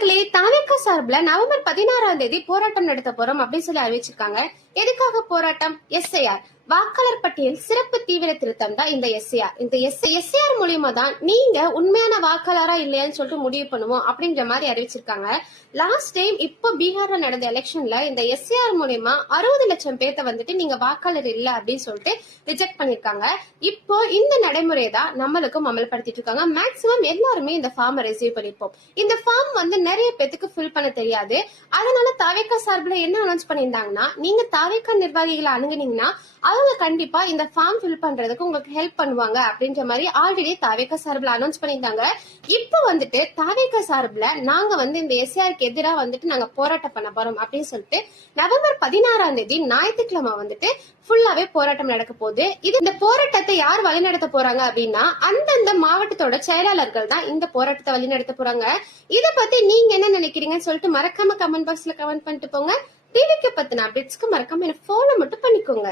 மக்களே, தாவேக்கா சார்பில் நவம்பர் 16ஆம் தேதி போராட்டம் நடத்த போறோம் அப்படின்னு சொல்லி அறிவிச்சிருக்காங்க. எதுக்காக போராட்டம்? எஸ்ஐஆர் வாக்காளர் பட்டியல் சிறப்பு தீவிர திருத்தம் தான் இந்த எஸ்ஐஆர். இந்த எஸ்ஐஆர் மூலியமா தான் நீங்க உண்மையான வாக்காளரா இல்லையான்னு சொல்லிட்டு முடிவு பண்ணுவோம் அப்படின்ற மாதிரி அறிவிச்சிருக்காங்க. லாஸ்ட் டைம் இப்போ பீகார்ல நடந்த எலெக்ஷன்ல இந்த எஸ்ஐஆர் மூலியமா 60 லட்சம் பேர்த்த வந்துட்டு நீங்க வாக்காளர் இல்ல அப்படின்னு சொல்லிட்டு ரிஜெக்ட் பண்ணிருக்காங்க. இப்போ இந்த நடைமுறையை தான் நம்மளுக்கும் அமல்படுத்திட்டு இருக்காங்க. மேக்சிமம் எல்லாருமே இந்த ஃபார்மை ரிசீவ் பண்ணிருப்போம். இந்த ஃபார்ம் வந்து நிறைய பேத்துக்கு ஃபில் பண்ண தெரியாது. அதனால தாவேக்கா சார்பில் என்ன அனௌன்ஸ் பண்ணியிருந்தாங்கன்னா, நீங்க தாவேக்கா நிர்வாகிகளை அணுகுனீங்கன்னா அவங்க கண்டிப்பா இந்த ஃபார்ம் ஃபில் பண்றதுக்கு உங்களுக்கு ஹெல்ப் பண்ணுவாங்க அப்படின்ற மாதிரி ஆல்ரெடி தாவேக்கா சார்பில் அனௌன்ஸ் பண்ணியிருந்தாங்க. இப்போ வந்துட்டு தாவேக்கா சார்பில் நாங்க வந்து இந்த எஸ்ஐஆருக்கு எதிராக வந்துட்டு நாங்க போராட்டம் பண்ண போறோம் அப்படின்னு சொல்லிட்டு நவம்பர் 16ஆம் தேதி ஞாயிற்றுக்கிழமை வந்துட்டு ஃபுல்லாவே போராட்டம் நடக்க போகுது. இந்த போராட்டத்தை யார் வழிநடத்த போறாங்க அப்படின்னா, அந்தந்த மாவட்டத்தோட செயலாளர்கள் தான் இந்த போராட்டத்தை வழிநடத்த போறாங்க. இத பத்தி நீங்க என்ன நினைக்கிறீங்கன்னு சொல்லிட்டு மறக்காம கமெண்ட் பாக்ஸ்ல கமெண்ட் பண்ணிட்டு போங்க. டிவிக்கு பத்தின அப்டேட்ஸ்க்கு மறக்காம என்ன ஃபாலோ மட்டும் பண்ணிக்கோங்க.